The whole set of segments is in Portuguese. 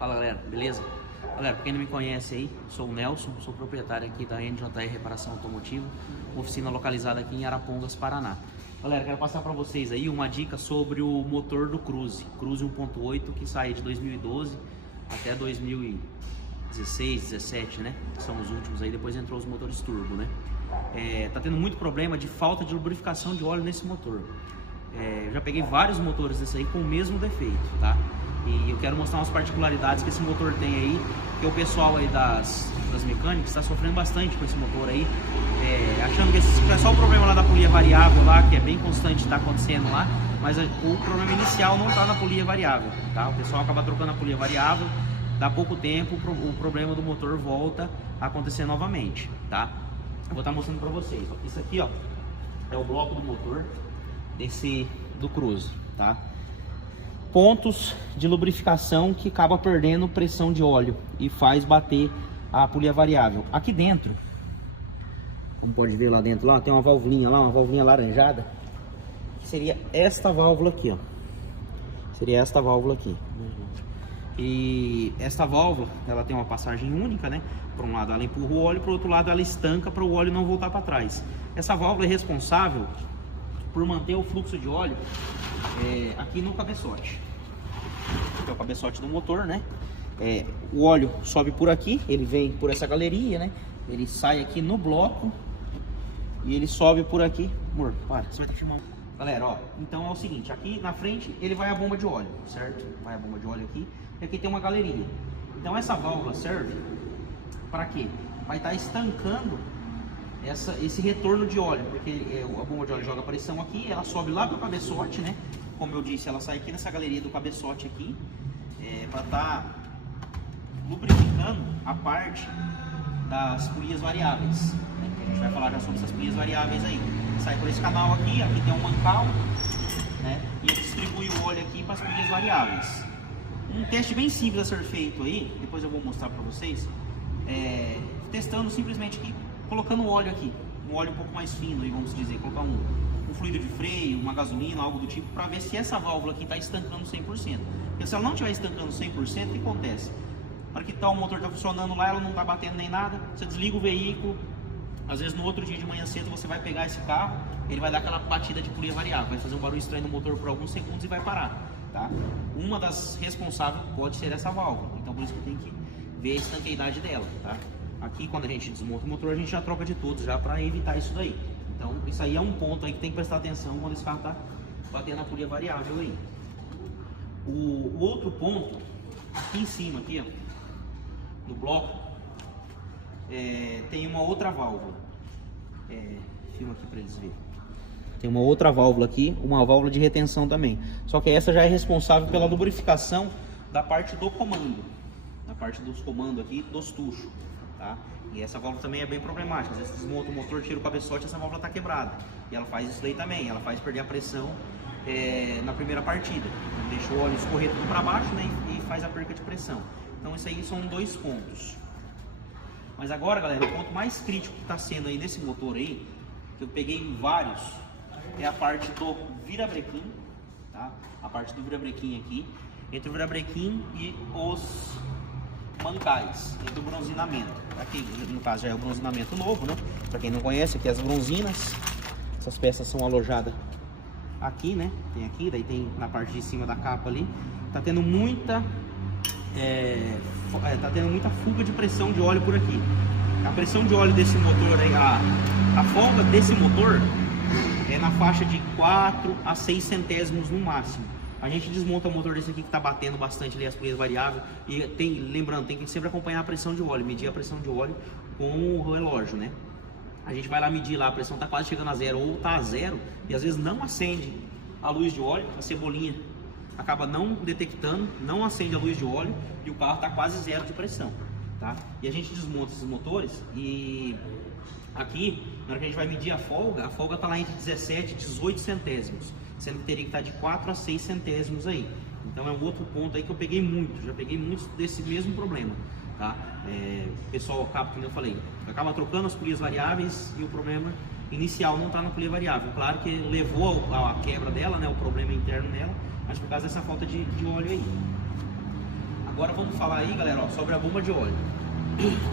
Fala galera, beleza? Galera, pra quem não me conhece aí, sou o Nelson, sou proprietário aqui da NJR Reparação Automotiva, oficina localizada aqui em Arapongas, Paraná. Galera, quero passar para vocês aí uma dica sobre o motor do Cruze 1.8, que sai de 2012 até 2016, 17, né? Que são os últimos aí, depois entrou os motores turbo, né? Tá tendo muito problema de falta de lubrificação de óleo nesse motor. Eu já peguei vários motores desse aí com o mesmo defeito, tá? E eu quero mostrar umas particularidades que esse motor tem aí, que o pessoal aí das mecânicas está sofrendo bastante com esse motor aí, achando que esse é só o problema lá da polia variável lá, que é bem constante, está acontecendo lá, mas o problema inicial não está na polia variável, tá? O pessoal acaba trocando a polia variável, dá pouco tempo, o problema do motor volta a acontecer novamente, tá? Eu vou estar mostrando para vocês. Isso aqui, ó, é o bloco do motor do Cruze, tá? Pontos de lubrificação que acaba perdendo pressão de óleo e faz bater a polia variável. Aqui dentro, como pode ver lá dentro, lá tem uma valvulinha lá, uma valvulinha laranjada, que seria esta válvula aqui, ó. Seria esta válvula aqui. E esta válvula, ela tem uma passagem única, né? Por um lado ela empurra o óleo, por outro lado ela estanca para o óleo não voltar para trás. Essa válvula é responsável por manter o fluxo de óleo aqui no cabeçote, que é o cabeçote do motor, né? O óleo sobe por aqui, ele vem por essa galeria, né? Ele sai aqui no bloco e ele sobe por aqui. Amor, para, você vai ter que filmar. Galera, ó, então é o seguinte, aqui na frente ele vai a bomba de óleo, certo? Vai a bomba de óleo aqui, e aqui tem uma galeria. Então essa válvula serve para quê? Vai estar estancando esse retorno de óleo, porque a bomba de óleo joga pressão aqui, ela sobe lá para o cabeçote, né? Como eu disse, ela sai aqui nessa galeria do cabeçote aqui, para estar lubrificando a parte das polias variáveis, né? A gente vai falar já sobre essas polias variáveis aí. Sai por esse canal aqui, aqui tem um mancal, né? E ele distribui o óleo aqui para as polias variáveis. Um teste bem simples a ser feito aí, depois eu vou mostrar para vocês, testando simplesmente aqui, colocando o óleo aqui, um óleo um pouco mais fino, aí vamos dizer, colocar um fluido de freio, uma gasolina, algo do tipo, para ver se essa válvula aqui está estancando 100%. Porque se ela não estiver estancando 100%, o que acontece? Na hora que o motor está funcionando lá, ela não está batendo nem nada, você desliga o veículo, às vezes no outro dia de manhã cedo você vai pegar esse carro, ele vai dar aquela batida de polia variável, vai fazer um barulho estranho no motor por alguns segundos e vai parar, tá? Uma das responsáveis pode ser essa válvula, então por isso que tem que ver a estanqueidade dela, tá? Aqui quando a gente desmonta o motor, a gente já troca de tudo já para evitar isso daí. Então isso aí é um ponto aí que tem que prestar atenção quando esse carro está batendo a polia variável aí. O outro ponto, aqui em cima, aqui, ó, no bloco, tem uma outra válvula. Filma aqui para eles verem. Tem uma outra válvula aqui, uma válvula de retenção também. Só que essa já é responsável pela lubrificação da parte do comando, da parte dos comandos aqui, dos tuchos. Tá? E essa válvula também é bem problemática. Às vezes você desmonta o motor, tira o cabeçote, essa válvula está quebrada. E ela faz isso daí também, ela faz perder a pressão na primeira partida. Deixa o óleo escorrer tudo para baixo, né? E faz a perca de pressão. Então isso aí são dois pontos. Mas agora, galera, o ponto mais crítico que está sendo aí nesse motor aí, que eu peguei vários, é a parte do virabrequim, tá? A parte do virabrequim aqui, entre o virabrequim e os mancais, e do bronzinamento. Aqui no caso já é o bronzinamento novo, né? Para quem não conhece, aqui as bronzinas, essas peças são alojadas aqui, né? Tem aqui, daí tem na parte de cima da capa ali. Tá tendo muita fuga de pressão de óleo por aqui. A pressão de óleo desse motor aí, a folga desse motor é na faixa de 4 a 6 centésimos no máximo. A gente desmonta o motor desse aqui que está batendo bastante ali as polias variáveis. E lembrando, tem que sempre acompanhar a pressão de óleo, medir a pressão de óleo com o relógio, né? A gente vai lá medir lá, a pressão está quase chegando a zero ou está a zero, e às vezes não acende a luz de óleo, a cebolinha acaba não detectando, não acende a luz de óleo e o carro está quase zero de pressão, tá? E a gente desmonta esses motores e aqui, na hora que a gente vai medir a folga está lá entre 17 e 18 centésimos. Sendo que teria que estar de 4 a 6 centésimos aí. Então é um outro ponto aí que eu peguei muito, já peguei muitos desse mesmo problema, tá? O pessoal acaba, como eu falei, acaba trocando as polias variáveis e o problema inicial não está na polia variável. Claro que levou a quebra dela, né, o problema interno nela, mas por causa dessa falta de óleo aí. Agora vamos falar aí, galera, ó, sobre a bomba de óleo.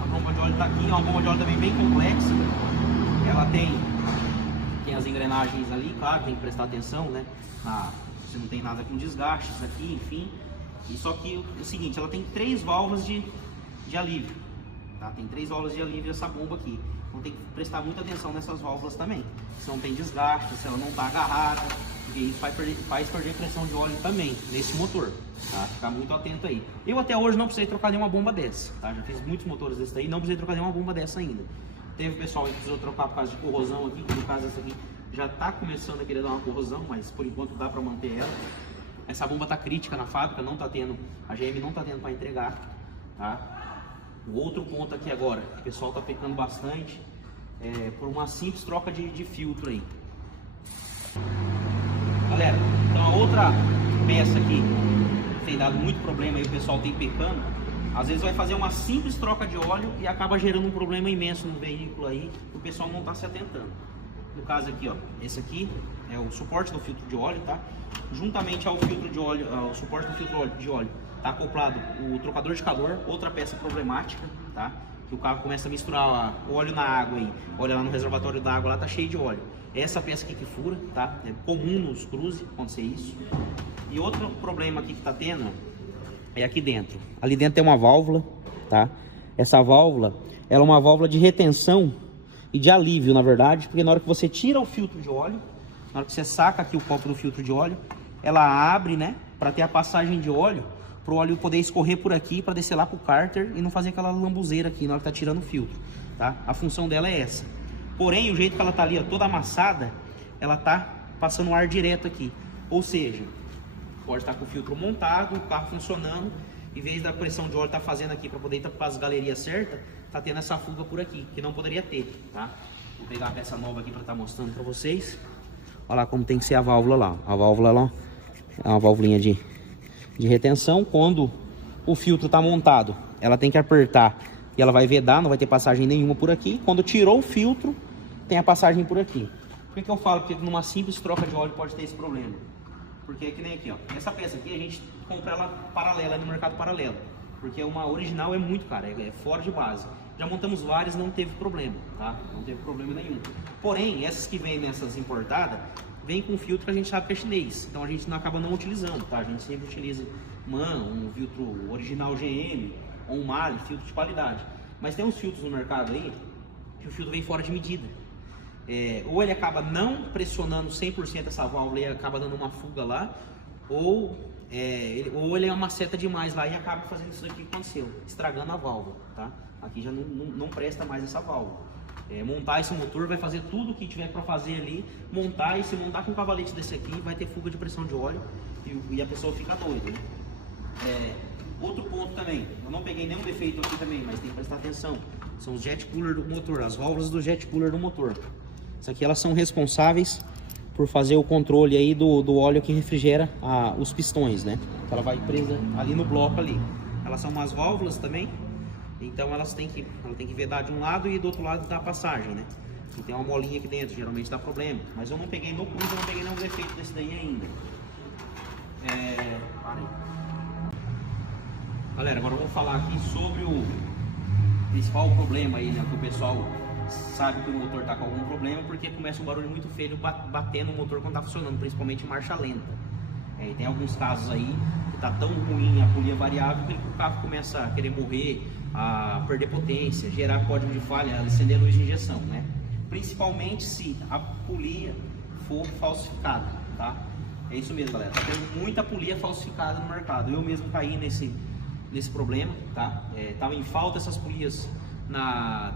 A bomba de óleo tá aqui, é uma bomba de óleo também bem complexa. Ela tem as engrenagens ali, claro, tem que prestar atenção, né? Você não tem nada com desgastes aqui, enfim. E só que é o seguinte, ela tem 3 válvulas de alívio, tá? Tem 3 válvulas de alívio essa bomba aqui. Então tem que prestar muita atenção nessas válvulas também. Se não tem desgaste, se ela não tá agarrada, porque isso faz perder pressão de óleo também nesse motor, tá? Ficar muito atento aí. Eu até hoje não precisei trocar nenhuma bomba dessa, tá? Já fiz muitos motores desse daí, não precisei trocar nenhuma bomba dessa ainda. Teve pessoal que precisou trocar por causa de corrosão aqui, no caso essa aqui já tá começando a querer dar uma corrosão, mas por enquanto dá para manter ela. Essa bomba tá crítica na fábrica, não tá tendo, a GM não tá tendo para entregar, tá? O outro ponto aqui agora, o pessoal tá pecando bastante, por uma simples troca de filtro aí. Galera, então a outra peça aqui tem dado muito problema aí, o pessoal tem pecando. Às vezes vai fazer uma simples troca de óleo e acaba gerando um problema imenso no veículo aí, que o pessoal não está se atentando. No caso aqui, ó, esse aqui é o suporte do filtro de óleo, tá? Juntamente ao filtro de óleo, ao suporte do filtro de óleo, tá acoplado o trocador de calor, outra peça problemática, tá? Que o carro começa a misturar o óleo na água aí, olha lá no reservatório da água, lá tá cheio de óleo. Essa peça aqui que fura, tá? É comum nos Cruze acontecer isso. E outro problema aqui que tá tendo é aqui dentro. Ali dentro tem uma válvula, tá? Essa válvula, ela é uma válvula de retenção e de alívio, na verdade, porque na hora que você tira o filtro de óleo, na hora que você saca aqui o copo do filtro de óleo, ela abre, né, para ter a passagem de óleo, para o óleo poder escorrer por aqui, para descer lá pro cárter e não fazer aquela lambuzeira aqui na hora que tá tirando o filtro, tá? A função dela é essa. Porém, o jeito que ela tá ali, ó, toda amassada, ela tá passando ar direto aqui. Ou seja, pode estar com o filtro montado, o carro funcionando, em vez da pressão de óleo tá fazendo aqui para poder ir para as galerias certas, tá tendo essa fuga por aqui, que não poderia ter, tá? Vou pegar a peça nova aqui para estar mostrando para vocês. Olha lá como tem que ser a válvula lá. A válvula lá é uma válvulinha de retenção. Quando o filtro tá montado, ela tem que apertar e ela vai vedar, não vai ter passagem nenhuma por aqui. Quando tirou o filtro, tem a passagem por aqui. Por que eu falo que numa simples troca de óleo pode ter esse problema? Porque é que nem aqui, ó, essa peça aqui a gente compra ela paralela no mercado paralelo, porque uma original é muito cara, é fora de base. Já montamos várias, não teve problema, tá? Não teve problema nenhum. Porém, essas que vêm nessas importadas, vem com filtro que a gente sabe que é chinês, então a gente não acaba não utilizando, tá? A gente sempre utiliza um filtro original GM ou um Mali, filtro de qualidade. Mas tem uns filtros no mercado aí que o filtro vem fora de medida. Ou ele acaba não pressionando 100% essa válvula e acaba dando uma fuga lá, ou ele é uma seta demais lá e acaba fazendo isso aqui que aconteceu, estragando a válvula, tá? Aqui já não presta mais essa válvula. Montar esse motor, vai fazer tudo o que tiver para fazer ali, montar, e se montar com um cavalete desse aqui, vai ter fuga de pressão de óleo e a pessoa fica doida, né? Outro ponto também, eu não peguei nenhum defeito aqui também, mas tem que prestar atenção, são os jet cooler do motor, as válvulas do jet cooler do motor. Isso aqui elas são responsáveis por fazer o controle aí do óleo que refrigera os pistões, né? Ela vai presa ali no bloco ali. Elas são umas válvulas também, então ela tem que vedar de um lado e do outro lado dá a passagem, né? E tem uma molinha aqui dentro, geralmente dá problema. Mas eu não peguei no Cruze, eu não peguei nenhum defeito desse daí ainda. Galera, agora eu vou falar aqui sobre o principal problema aí, né? Que o pessoal sabe que o motor está com algum problema porque começa um barulho muito feio batendo no motor quando está funcionando, principalmente em marcha lenta. Tem alguns casos aí que está tão ruim a polia variável que o carro começa a querer morrer, a perder potência, gerar código de falha, acender a luz de injeção, né? Principalmente se a polia for falsificada, tá? É isso mesmo, galera. Tá tendo muita polia falsificada no mercado. Eu mesmo caí nesse problema, tá? Tava em falta essas polias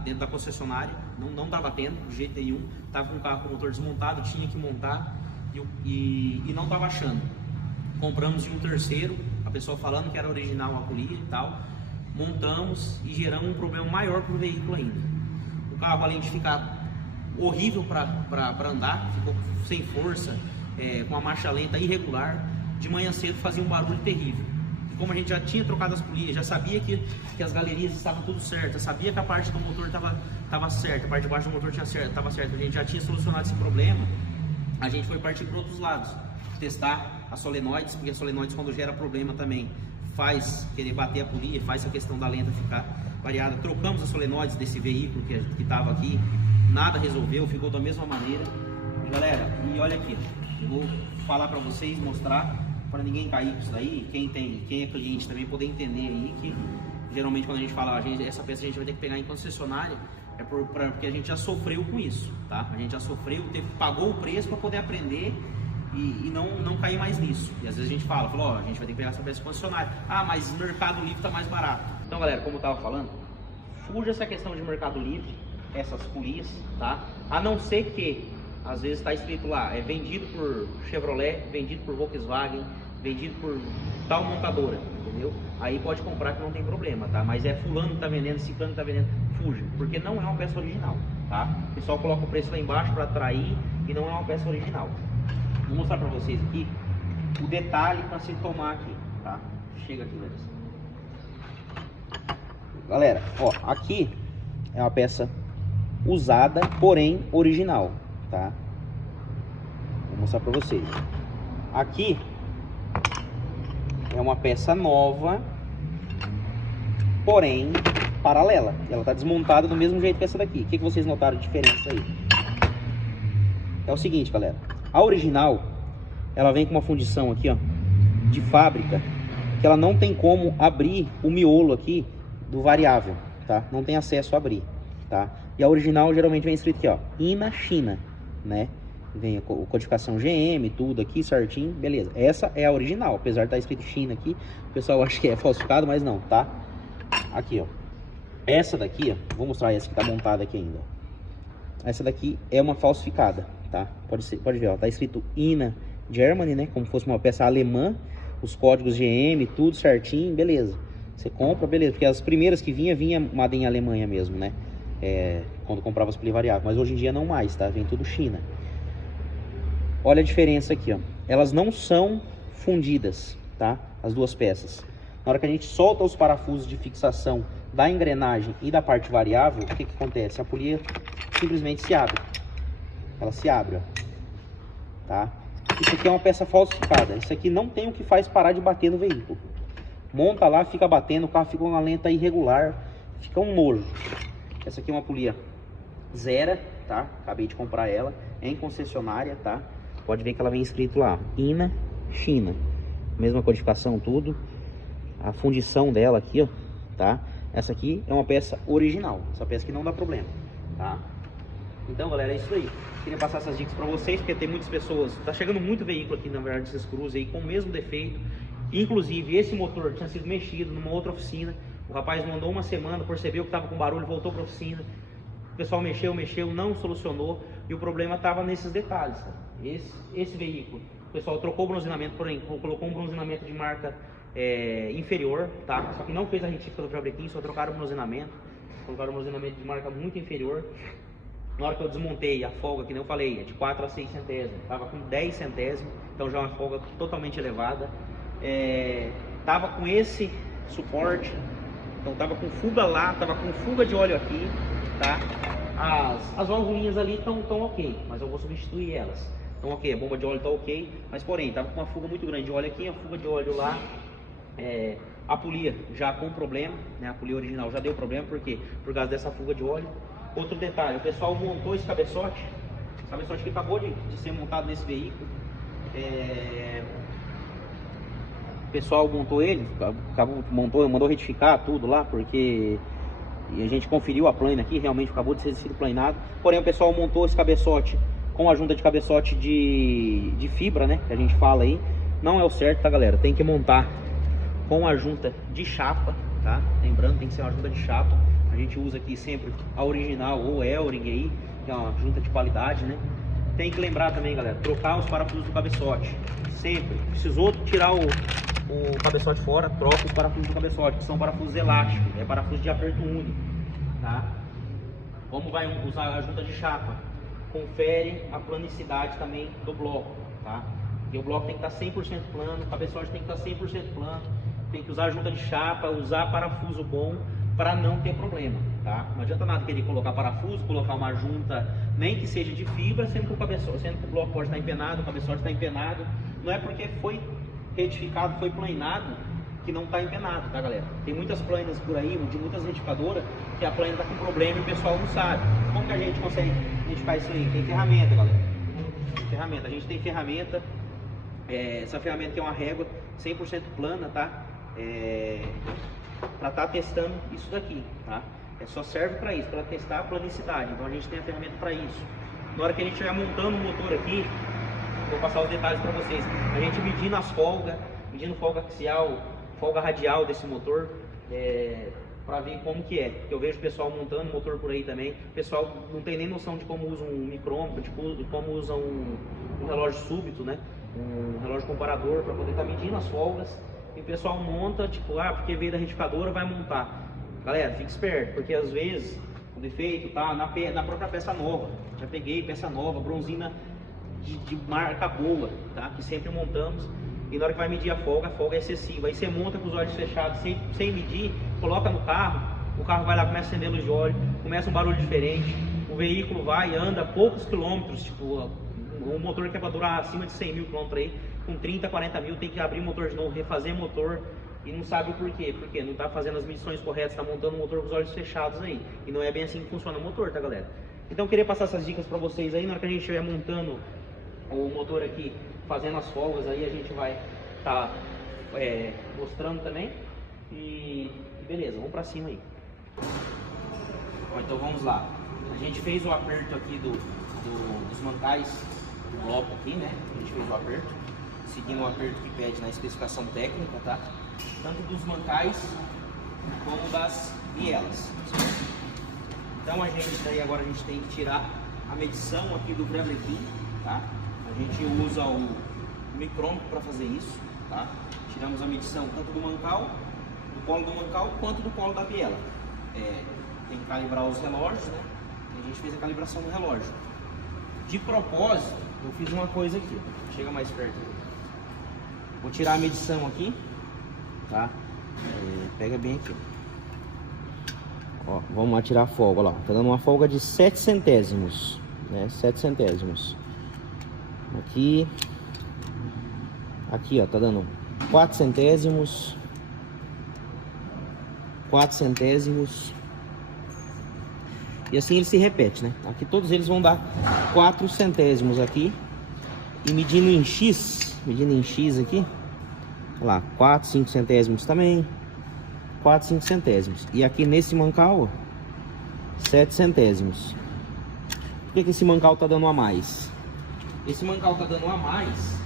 dentro da concessionária, não estava tendo de jeito nenhum, estava com o carro com o motor desmontado, tinha que montar e não estava achando. Compramos de um terceiro, a pessoa falando que era original a polia e tal, montamos e geramos um problema maior para o veículo ainda. O carro, além de ficar horrível para andar, ficou sem força, com a marcha lenta irregular, de manhã cedo fazia um barulho terrível. Como a gente já tinha trocado as polias, já sabia que as galerias estavam tudo certo, sabia que a parte do motor estava certa, a parte de baixo do motor estava certa, a gente já tinha solucionado esse problema, a gente foi partir para outros lados, testar as solenoides, porque as solenoides quando gera problema também faz querer bater a polia, faz a questão da lenta ficar variada. Trocamos as solenoides desse veículo que estava aqui, nada resolveu, ficou da mesma maneira. E, galera, e olha aqui, eu vou falar para vocês, mostrar, para ninguém cair com isso daí, quem é cliente também poder entender aí que geralmente quando a gente fala, essa peça a gente vai ter que pegar em concessionária, porque a gente já sofreu com isso, tá? A gente já sofreu, pagou o preço para poder aprender e não cair mais nisso. E às vezes a gente falou, ó, a gente vai ter que pegar essa peça em concessionária. Ah, mas Mercado Livre tá mais barato. Então, galera, como eu tava falando, fuja essa questão de Mercado Livre, essas polias, tá? A não ser que, às vezes está escrito lá, é vendido por Chevrolet, vendido por Volkswagen, vendido por tal montadora, entendeu? Aí pode comprar que não tem problema, tá? Mas é fulano que tá vendendo, ciclano que tá vendendo, fuja, porque não é uma peça original, tá? O pessoal coloca o preço lá embaixo para atrair e não é uma peça original. Vou mostrar para vocês aqui o detalhe para se tomar aqui, tá? Chega aqui, galera, ó, aqui é uma peça usada, porém original, tá? Vou mostrar para vocês. Aqui é uma peça nova, porém paralela. Ela tá desmontada do mesmo jeito que essa daqui. O que vocês notaram de diferença aí? É o seguinte, galera. A original, ela vem com uma fundição aqui, ó, de fábrica, que ela não tem como abrir o miolo aqui do variável, tá? Não tem acesso a abrir, tá? E a original geralmente vem escrito aqui, ó, INA China, né? Vem a codificação GM, tudo aqui certinho, beleza. Essa é a original, apesar de estar escrito China aqui, o pessoal acha que é falsificado, mas não, tá? Aqui, ó. Essa daqui, ó, vou mostrar essa que tá montada aqui ainda. Essa daqui é uma falsificada, tá? Pode ver, ó, tá escrito INA Germany, né? Como se fosse uma peça alemã, os códigos GM, tudo certinho, beleza. Você compra, beleza, porque as primeiras que vinha Made in Alemanha mesmo, né? Quando comprava as polivariáveis, mas hoje em dia não mais, tá? Vem tudo China. Olha a diferença aqui, ó. Elas não são fundidas, tá? As duas peças. Na hora que a gente solta os parafusos de fixação da engrenagem e da parte variável, o que acontece? A polia simplesmente se abre. Ela se abre, ó. Tá? Isso aqui é uma peça falsificada. Isso aqui não tem o que faz parar de bater no veículo. Monta lá, fica batendo, o carro fica uma lenta irregular, fica um nojo. Essa aqui é uma polia zero, tá? Acabei de comprar ela, é em concessionária, tá? Pode ver que ela vem escrito lá, INA China. Mesma codificação, tudo. A fundição dela aqui, ó, tá? Essa aqui é uma peça original. Essa peça aqui não dá problema, tá? Então, galera, é isso aí. Queria passar essas dicas pra vocês, porque tem muitas pessoas... Tá chegando muito veículo aqui, na verdade, desses Cruze aí, com o mesmo defeito. Inclusive, esse motor tinha sido mexido numa outra oficina. O rapaz mandou uma semana, percebeu que tava com barulho, voltou pra oficina. O pessoal mexeu, não solucionou. E o problema tava nesses detalhes, tá? Esse veículo, o pessoal trocou o bronzeamento, porém, colocou um bronzeamento de marca inferior, tá? Só que não fez a retífica do Fabrequim, só trocaram o bronzeamento. Colocaram um bronzeamento de marca muito inferior. Na hora que eu desmontei a folga, que nem eu falei, é de 4 a 6 centésimos. Tava com 10 centésimos, então já é uma folga totalmente elevada. Tava com esse suporte, então tava com fuga lá, tava com fuga de óleo aqui, tá? As válvulinhas ali estão ok, mas eu vou substituir elas. Então ok, a bomba de óleo tá ok, mas porém, tava com uma fuga muito grande de óleo aqui, a fuga de óleo lá. A polia já com problema, né? A polia original já deu problema, porque por causa dessa fuga de óleo. Outro detalhe, o pessoal montou esse cabeçote que acabou de ser montado nesse veículo. O pessoal montou ele, mandou retificar tudo lá, porque a gente conferiu a plana aqui, realmente acabou de ser sido planado. Porém, o pessoal montou esse cabeçote com a junta de cabeçote de fibra, né, que a gente fala aí. Não é o certo, tá, galera? Tem que montar com a junta de chapa, tá? Lembrando, tem que ser uma junta de chapa. A gente usa aqui sempre a original ou Elring aí, que é uma junta de qualidade, né? Tem que lembrar também, galera, trocar os parafusos do cabeçote. Sempre. Precisou tirar o cabeçote fora, troca os parafusos do cabeçote, que são parafusos elásticos, é parafuso de aperto único, tá? Como vai usar a junta de chapa? Confere a planicidade também do bloco, tá? E o bloco tem que estar 100% plano, o cabeçote tem que estar 100% plano, tem que usar a junta de chapa, usar parafuso bom para não ter problema, tá? Não adianta nada querer colocar parafuso, colocar uma junta, nem que seja de fibra, sendo que o bloco pode estar empenado, o cabeçote está empenado. Não é porque foi retificado, foi planado, que não está empenado, tá, galera? Tem muitas planas por aí, de muitas retificadoras, que a plana está com problema e o pessoal não sabe. Como que a gente consegue retificar isso aí? Tem ferramenta, galera. Ferramenta. A gente tem ferramenta, essa ferramenta que é uma régua 100% plana, tá? Para estar testando isso daqui, tá? Só serve para isso, para testar a planicidade. Então a gente tem a ferramenta para isso. Na hora que a gente estiver montando o motor aqui, vou passar os detalhes para vocês. A gente medindo as folgas, medindo folga axial, folga radial desse motor, para ver como que é. Porque eu vejo o pessoal montando motor por aí também. O pessoal não tem nem noção de como usa um micrômetro, de como usa um relógio súbito, né? Um relógio comparador para poder estar medindo as folgas. E o pessoal monta, tipo, porque veio da retificadora, vai montar. Galera, fique esperto, porque às vezes o defeito tá na própria peça nova. Já peguei peça nova, bronzina de marca boa, tá? Que sempre montamos. E na hora que vai medir a folga é excessiva. Aí você monta com os olhos fechados, sem medir, coloca no carro, o carro vai lá, começa a acender luz de óleo, começa um barulho diferente, o veículo vai e anda poucos quilômetros, tipo, um motor que é para durar acima de 100 mil quilômetros aí, com 30, 40 mil, tem que abrir o motor de novo, refazer o motor, e não sabe o porquê, porque não está fazendo as medições corretas, está montando o motor com os olhos fechados aí, e não é bem assim que funciona o motor, tá, galera? Então eu queria passar essas dicas para vocês aí, na hora que a gente estiver montando o motor aqui, fazendo as folgas aí, a gente vai estar mostrando também, e beleza, vamos para cima aí. Bom, então vamos lá, a gente fez o aperto aqui dos mancais do bloco aqui, né? A gente fez o aperto, seguindo o aperto que pede na especificação técnica, tá? Tanto dos mancais como das bielas. Então agora a gente tem que tirar a medição aqui do brevequim, tá? A gente usa o micrômetro para fazer isso, tá? Tiramos a medição tanto do mancal, do colo do mancal, quanto do colo da biela. Tem que calibrar os relógios, né? E a gente fez a calibração do relógio. De propósito, eu fiz uma coisa aqui. Chega mais perto. Vou tirar a medição aqui, tá? Pega bem aqui. Ó, vamos lá tirar a folga, ó lá. Tá dando uma folga de 7 centésimos, né? 7 centésimos. Aqui, ó, tá dando 4 centésimos, 4 centésimos. E assim ele se repete, né? Aqui todos eles vão dar 4 centésimos aqui. E medindo em X aqui, olha lá, 4, 5 centésimos também. 4, 5 centésimos. E aqui nesse mancal, 7 centésimos. Por que esse mancal tá dando a mais? Esse mancal tá dando a mais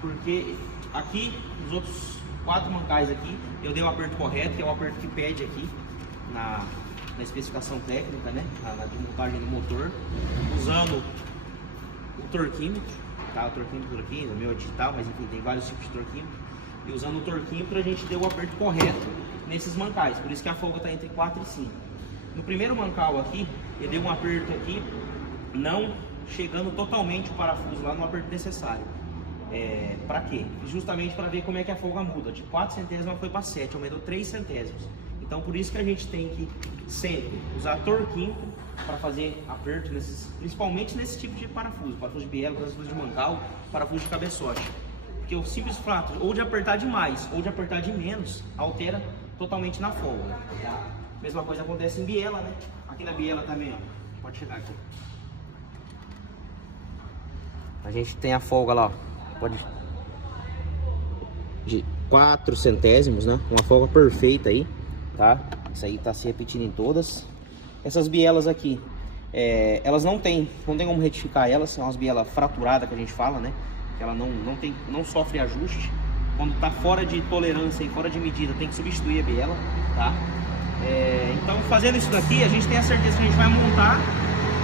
porque aqui, os outros 4 mancais aqui, eu dei o aperto correto, que é o aperto que pede aqui na especificação técnica, né? Na montagem do motor, usando o torquímetro, tá? O torquímetro aqui, o meu é digital, mas enfim, tem vários tipos de torquímetro. E usando o torquímetro a gente deu o aperto correto nesses mancais, por isso que a folga está entre 4 e 5. No primeiro mancal aqui, eu dei um aperto aqui, não chegando totalmente o parafuso lá no aperto necessário. Para quê? Justamente para ver como é que a folga muda. De 4 centésimos foi para 7, aumentou 3 centésimos. Então por isso que a gente tem que sempre usar torquímetro para fazer aperto, principalmente nesse tipo de parafuso de biela, parafuso de mancal, parafuso de cabeçote. Porque o simples fato ou de apertar demais ou de apertar de menos altera totalmente na folga. Tá? Mesma coisa acontece em biela, né? Aqui na biela também, ó. Pode chegar aqui. A gente tem a folga lá, ó. De 4 centésimos, né? Uma folga perfeita aí, tá? Isso aí tá se repetindo em todas. Essas bielas aqui, elas não tem como retificar elas. São umas bielas fraturadas que a gente fala, né? Que ela não sofre ajuste. Quando tá fora de tolerância e fora de medida, tem que substituir a biela, tá? Então, fazendo isso daqui, a gente tem a certeza que a gente vai montar,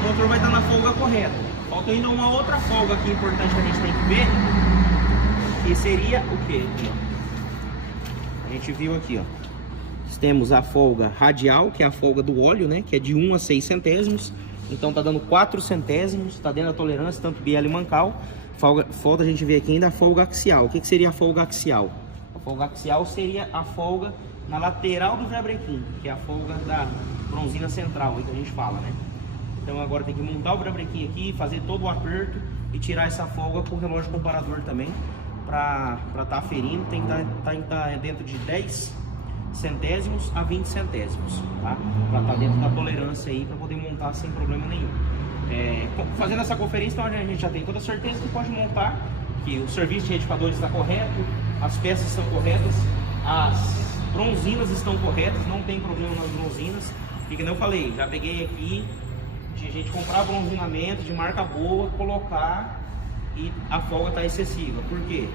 o motor vai estar na folga correta. Falta ainda uma outra folga aqui importante que a gente tem que ver, que seria o quê? A gente viu aqui, ó. Temos a folga radial, que é a folga do óleo, né? Que é de 1 a 6 centésimos. Então tá dando 4 centésimos, tá dentro da tolerância, tanto biela e mancal. Falta a gente ver aqui ainda a folga axial. O que seria a folga axial? A folga axial seria a folga na lateral do brevequim, que é a folga da bronzina central, aí que a gente fala, né? Então agora tem que montar o brevequim aqui, fazer todo o aperto e tirar essa folga com o relógio comparador também, para estar aferindo, tem que estar dentro de 10 centésimos a 20 centésimos, tá? Para estar dentro da tolerância aí, para poder montar sem problema nenhum. Fazendo essa conferência, então a gente já tem toda a certeza que pode montar, que o serviço de retificadores está correto, as peças estão corretas, as bronzinas estão corretas, não tem problema nas bronzinas. E como eu falei, já peguei aqui de gente comprar bronzinamento de marca boa, colocar e a folga está excessiva. Por quê?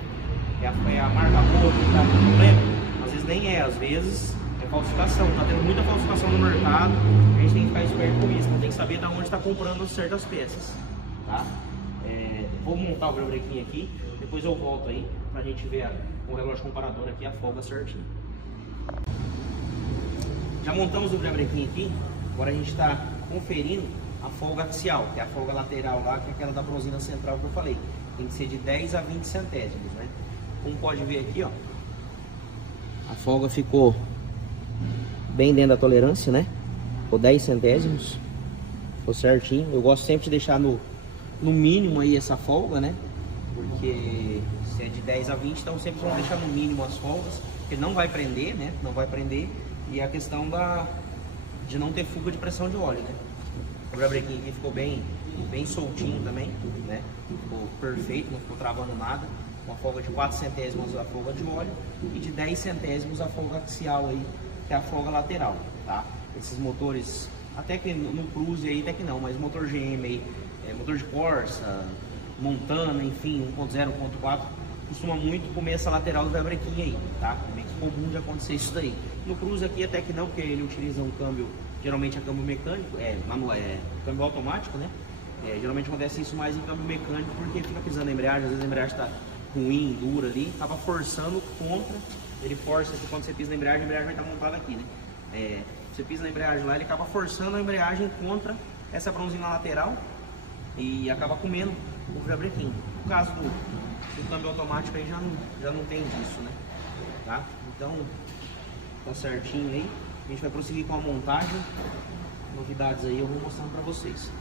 É a marca boa que está com problema? Às vezes nem é, às vezes é falsificação. Está tendo muita falsificação no mercado, a gente tem que ficar esperto com isso, tem que saber de onde está comprando certas peças, tá? Vou montar o brequinho aqui, depois eu volto aí pra gente ver o relógio comparador aqui, a folga certinho. Já montamos o brequinho aqui, agora a gente está conferindo a folga axial, que é a folga lateral lá, que é aquela da bronzina central que eu falei. Tem que ser de 10 a 20 centésimos, né? Como pode ver aqui, ó, a folga ficou bem dentro da tolerância, né? Ficou 10 centésimos, ficou certinho. Eu gosto sempre de deixar no mínimo aí essa folga, né? Porque se é de 10 a 20, então sempre vamos deixar no mínimo as folgas, porque não vai prender, né? Não vai prender. E a questão de não ter fuga de pressão de óleo, né? O brequinho aqui ficou bem soltinho também, né? Ficou perfeito, não ficou travando nada. Uma folga de 4 centésimos a folga de óleo e de 10 centésimos a folga axial aí, que é a folga lateral, tá? Esses motores, até que no Cruze aí, até que não, mas motor GM aí, motor de Corsa, Montana, enfim, 1.0, 1.4, costuma muito comer essa lateral do brequinho aí, tá? É bem comum de acontecer isso daí. No Cruze aqui até que não, porque ele utiliza um câmbio, geralmente é câmbio mecânico, câmbio automático, né? Geralmente acontece isso mais em câmbio mecânico, porque fica pisando na embreagem, às vezes a embreagem está ruim, dura ali, acaba forçando contra, ele força aqui quando você pisa na embreagem, a embreagem vai estar montada aqui, né? Você pisa na embreagem lá, ele acaba forçando a embreagem contra essa bronzina lateral e acaba comendo o brequinho. No caso do câmbio automático aí já não tem disso, né? Tá? Então, tá certinho aí. A gente vai prosseguir com a montagem. Novidades aí eu vou mostrando pra vocês.